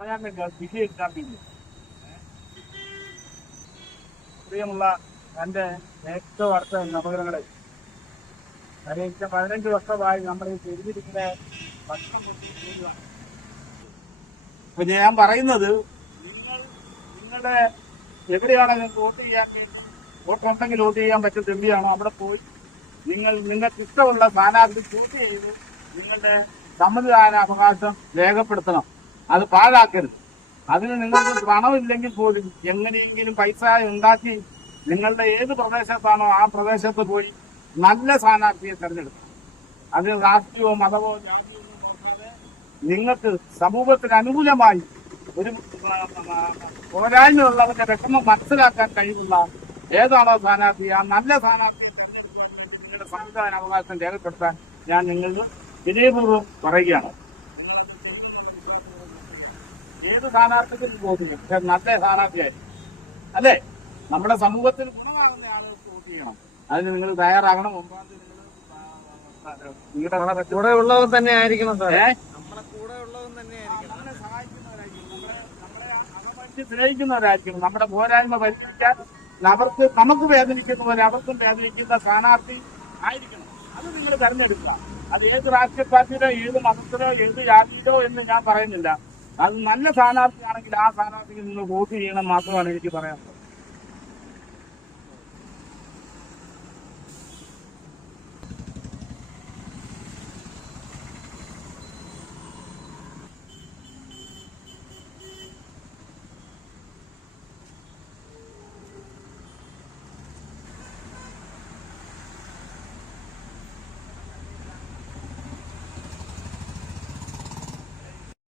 പറയാൻ വേണ്ടി വിജയിക്കാൻ വേണ്ടി പ്രിയമുള്ള എൻ്റെ ഏറ്റവും അടുത്ത നമകരങ്ങളെ കഴിഞ്ഞ 15 വർഷമായി നമ്മൾ ഈ തെരുവിലിങ്ങനെ ഭക്ഷണം കൊടുക്കുകയാണ്. അപ്പൊ ഞാൻ പറയുന്നത്, നിങ്ങളുടെ എവിടെയാണെങ്കിലും വോട്ട് ചെയ്യാൻ വോട്ടുണ്ടെങ്കിൽ വോട്ട് ചെയ്യാൻ പറ്റും തെമ്പിയാണോ അവിടെ പോയി നിങ്ങൾക്ക് ഇഷ്ടമുള്ള സ്ഥാനാർത്ഥി വോട്ട് ചെയ്ത് നിങ്ങളുടെ സമ്മതിദാന അവകാശം രേഖപ്പെടുത്തണം. അത് പാഴാക്കരുത്. അതിന് നിങ്ങൾക്ക് പണമില്ലെങ്കിൽ പോലും എങ്ങനെയെങ്കിലും പൈസ ഉണ്ടാക്കി നിങ്ങളുടെ ഏത് പ്രദേശത്താണോ ആ പ്രദേശത്ത് പോയി നല്ല സ്ഥാനാർത്ഥിയെ തെരഞ്ഞെടുക്കണം. അത് രാഷ്ട്രീയമോ മതമോ ജാതിയോ ഒന്നും നോക്കാതെ നിങ്ങൾക്ക് സമൂഹത്തിന് അനുകൂലമായി ഒരു പോരായ്മയുള്ളവരുടെ വിഷമം മനസ്സിലാക്കാൻ കഴിയുന്ന ഏതാണോ സ്ഥാനാർത്ഥി, ആ നല്ല സ്ഥാനാർത്ഥിയെ തെരഞ്ഞെടുക്കുവാൻ വേണ്ടി നിങ്ങളുടെ സമ്മതിദാന അവകാശം രേഖപ്പെടുത്താൻ ഞാൻ നിങ്ങൾക്ക് വിനയപൂർവ്വം പറയുകയാണ്. നിങ്ങളത് ചെയ്യുമെന്നുള്ള വിശ്വാസപൂർവ്വം ഏത് സ്ഥാനാർത്ഥിക്കും വോട്ട് ചെയ്യും, പക്ഷെ നല്ല സ്ഥാനാർത്ഥിയായിരിക്കും. അല്ലേ? നമ്മുടെ സമൂഹത്തിൽ ഗുണമാകുന്ന ആളുകൾക്ക് വോട്ട് ചെയ്യണം. അതിന് നിങ്ങൾ തയ്യാറാകണം. 9 തീയതി നിങ്ങളുടെ കൂടെ ഉള്ളവൻ തന്നെ ആയിരിക്കണം. നമ്മളെ കൂടെ ഉള്ളവൻ തന്നെയായിരിക്കണം. നമ്മളെ സഹായിക്കുന്നവരായിരിക്കും, നമ്മളെ അകമറിച്ച് സ്നേഹിക്കുന്നവരായിരിക്കും. നമ്മുടെ പോരായ്മ പരിഹരിക്കാൻ നമുക്ക് വേദനിക്കുന്നവരെ അവർക്കും വേദനിക്കുന്ന സ്ഥാനാർത്ഥി ആയിരിക്കണം. അത് നിങ്ങൾ തെരഞ്ഞെടുക്കുക. അത് ഏത് രാഷ്ട്രീയ പാർട്ടിയിലോ ഏത് മതത്തിലോ ഏത് ജാതിയിലോ എന്ന് ഞാൻ പറയുന്നില്ല. അത് നല്ല സ്ഥാനാർത്ഥിയാണെങ്കിൽ ആ സ്ഥാനാർത്ഥിക്ക് നിങ്ങൾ വോട്ട് ചെയ്യണം മാത്രമാണ് എനിക്ക് പറയാനുള്ളത്.